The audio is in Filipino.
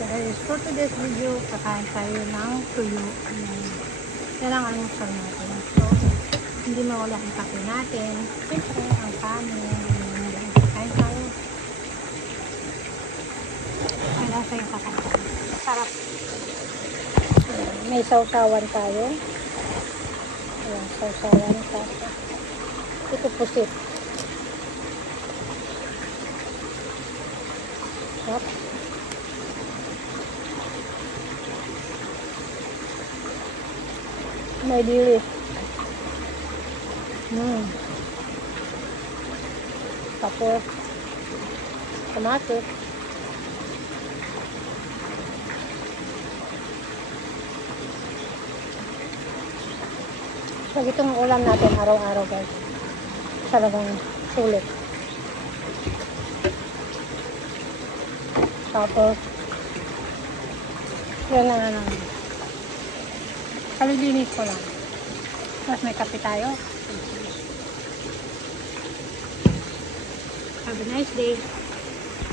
Guys, for today's video, kakain tayo ng tuyo. Yan ang almusal natin. So, hindi mawala ang kape natin. Siyempre, ang kanin. Kakain tayo. Ay, nasa yung kakain. Sarap. May sausawan tayo. Ayan, sausawan. Ito pusit. Sarap. May dili. Tapos kamatis. So, itong ulam natin araw-araw, guys. Talagang sulit. Tapos yan na nga naman. Kalilinis ko lang. Tapos may kape tayo. Have a nice day.